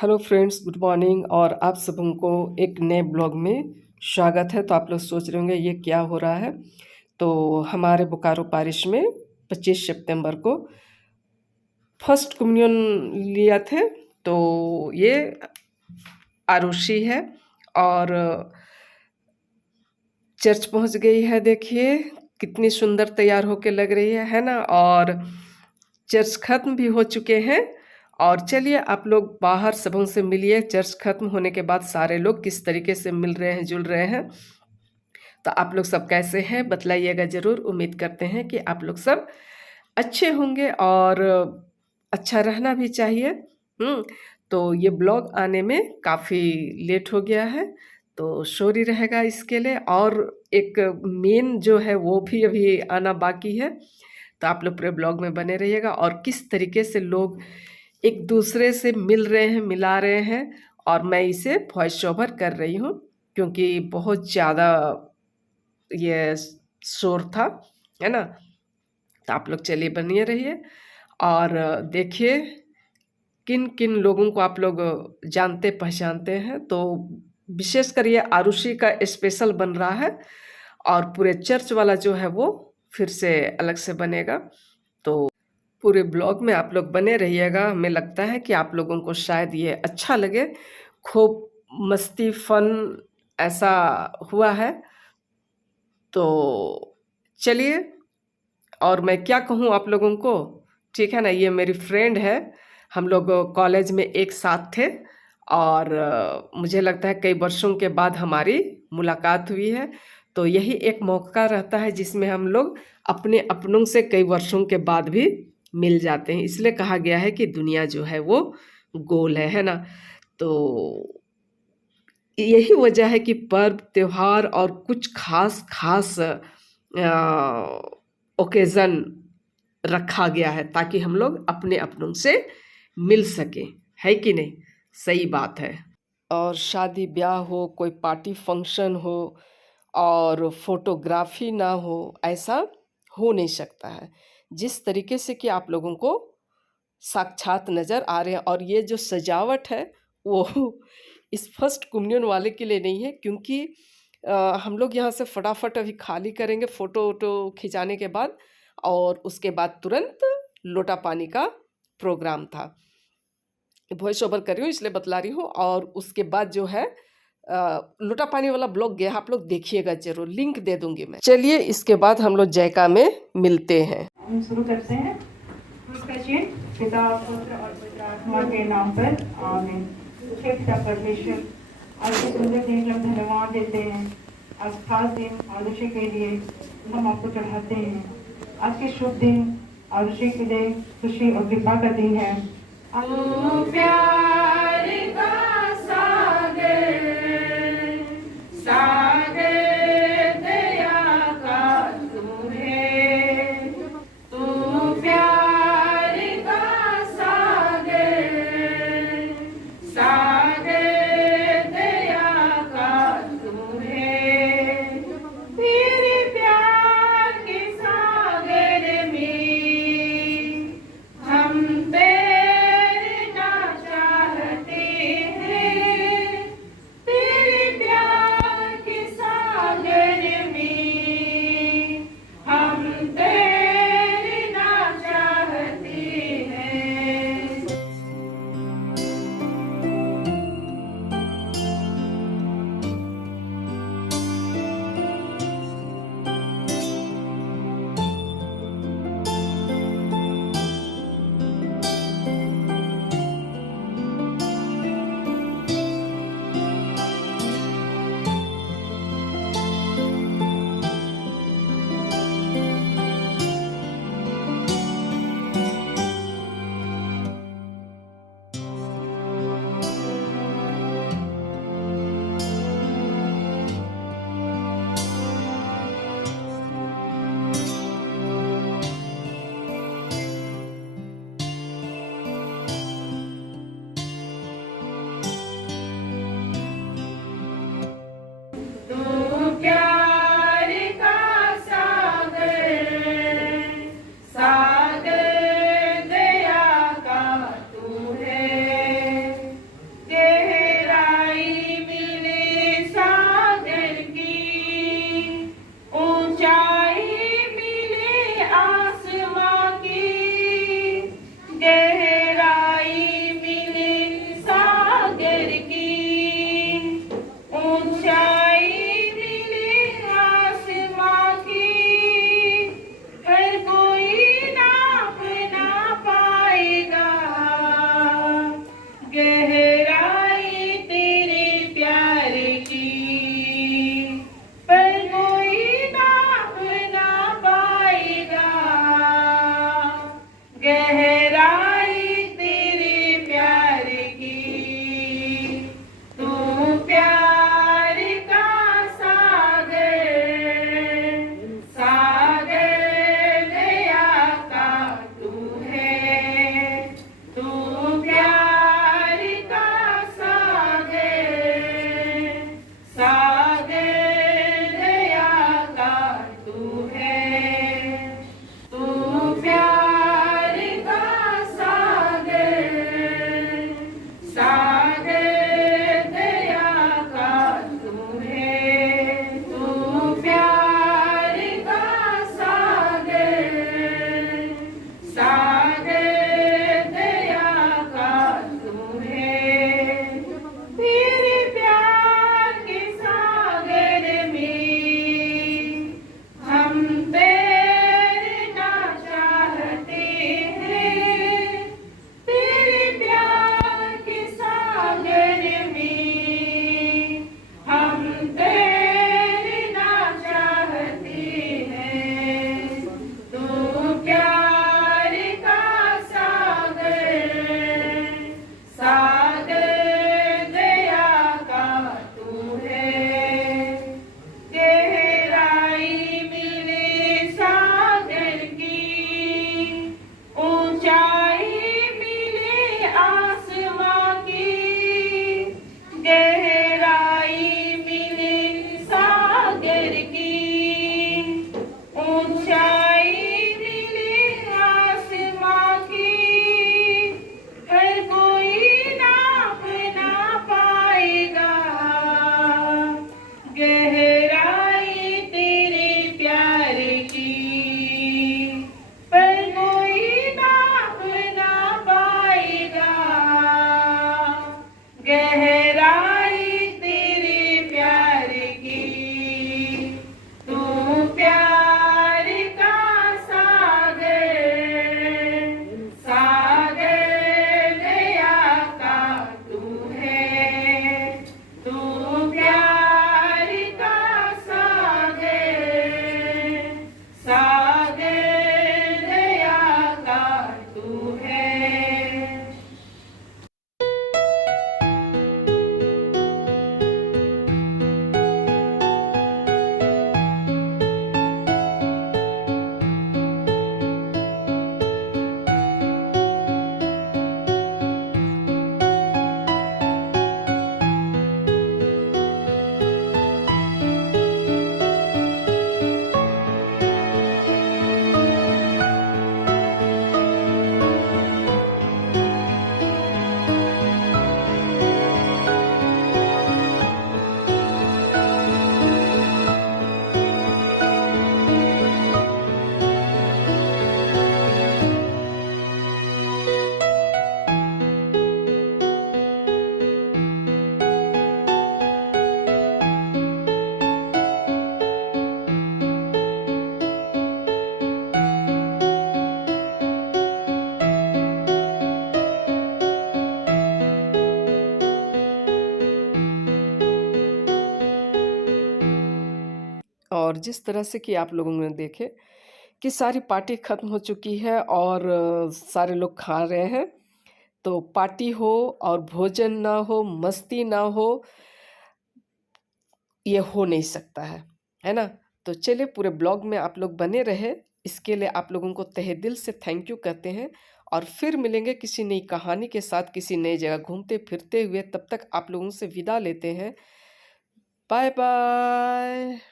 Hello friends, good morning. और आप सबको एक नए ब्लॉग में स्वागत है। तो आप लोग सोच रहे होंगे ये क्या हो रहा है। तो हमारे बोकारो पारिश में 25 सितंबर को फर्स्ट कम्युनियन लिया थे। तो ये आरुषि है और चर्च पहुंच गई है। देखिए कितनी सुंदर तैयार होके लग रही है ना। और चर्च खत्म भी हो चुके हैं। और चलिए आप लोग बाहर सबों से मिलिए। चर्च खत्म होने के बाद सारे लोग किस तरीके से मिल रहे हैं, जुल रहे हैं। तो आप लोग सब कैसे हैं बतलाइएगा ज़रूर। उम्मीद करते हैं कि आप लोग सब अच्छे होंगे और अच्छा रहना भी चाहिए। तो ये ब्लॉग आने में काफ़ी लेट हो गया है, तो सॉरी रहेगा इसके लिए। और एक मेन जो है वो भी अभी आना बाकी है। तो आप लोग पूरे ब्लॉग में बने रहिएगा और किस तरीके से लोग एक दूसरे से मिल रहे हैं, मिला रहे हैं। और मैं इसे वॉइस ओवर कर रही हूँ क्योंकि बहुत ज़्यादा ये शोर था, है ना। तो आप लोग चलिए बनिए रहिए और देखिए किन किन लोगों को आप लोग जानते पहचानते हैं। तो विशेषकर ये आरुषि का स्पेशल बन रहा है और पूरे चर्च वाला जो है वो फिर से अलग से बनेगा। तो पूरे ब्लॉग में आप लोग बने रहिएगा। हमें लगता है कि आप लोगों को शायद ये अच्छा लगे। खूब मस्ती फन ऐसा हुआ है। तो चलिए, और मैं क्या कहूँ आप लोगों को, ठीक है ना। ये मेरी फ्रेंड है, हम लोग कॉलेज में एक साथ थे और मुझे लगता है कई वर्षों के बाद हमारी मुलाकात हुई है। तो यही एक मौका रहता है जिसमें हम लोग अपने अपनों से कई वर्षों के बाद भी मिल जाते हैं। इसलिए कहा गया है कि दुनिया जो है वो गोल है ना। तो यही वजह है कि पर्व त्योहार और कुछ खास खास ओकेज़न रखा गया है ताकि हम लोग अपने अपनों से मिल सकें, है कि नहीं। सही बात है। और शादी ब्याह हो, कोई पार्टी फंक्शन हो और फोटोग्राफी ना हो, ऐसा हो नहीं सकता है जिस तरीके से कि आप लोगों को साक्षात नज़र आ रहे हैं। और ये जो सजावट है वो इस फर्स्ट कम्युनियन वाले के लिए नहीं है क्योंकि हम लोग यहाँ से फटाफट अभी खाली करेंगे फ़ोटो वोटो खिंचाने के बाद, और उसके बाद तुरंत लोटा पानी का प्रोग्राम था। वॉइस ओवर कर रही हूँ इसलिए बतला रही हूँ। और उसके बाद जो है लोटा पानी वाला ब्लॉग गया, आप लोग देखिएगा जरूर, लिंक दे दूंगी मैं। चलिए इसके बाद हम लोग जयका में मिलते हैं। हम शुरू करते हैं। उसका चिन्ह पिता पुत्र और पवित्र आत्मा के नाम पर आमीन। हे पिता परमेश्वर, आज के सुंदर दिन के लिए धन्यवाद देते हैं। आज खास दिन आरुषि के लिए हम आपको चढ़ाते हैं। आज के शुभ दिन आरुषि के लिए खुशी और कृपा का दिन है। प्यार का सागर सागर दया का तू है, तू प्यार का सागर सागर दया का तू है। तेरे प्यार के सागर में हम तैरना चाहते गहराई तेरे प्यार की पर कोई नाप ना पाएगा। गहराई तेरे प्यार की तू प्यार का सागर, सागर दया का तू है। तू प्यार का सागर, सागर दया का तू है। तू प्यार का सागर, सागर दया का तू है। तू प्यार का सागर, सागर दया का तू है। तेरे प्यार के सागर में हम तैरना चाहते हैं। तेरे प्यार के सागर में हम तैरना चाहते हैं। तू प्यार का सागर, सागर दया का तू है। गहराई मिले सागर की, ऊंचाई मिले आसमां की। गहराई मिले सागर की, ऊंचाई मिले आसमां की पर कोई नाप ना पाएगा। गहराई तेरे प्यार की पर कोई नाप ना पाएगा। गहराई तेरे प्यार की तू प्यार का सागर, सागर दया का तू है। तू प्यार का सागर, सागर दया का तू है। और जिस तरह से कि आप लोगों ने देखे कि सारी पार्टी ख़त्म हो चुकी है और सारे लोग खा रहे हैं। तो पार्टी हो और भोजन ना हो, मस्ती ना हो, ये हो नहीं सकता है ना? तो चलिए पूरे ब्लॉग में आप लोग बने रहे, इसके लिए आप लोगों को तहे दिल से थैंक यू कहते हैं और फिर मिलेंगे किसी नई कहानी के साथ, किसी नई जगह घूमते-फिरते हुए। तब तक आप लोगों से विदा लेते हैं। Bye bye.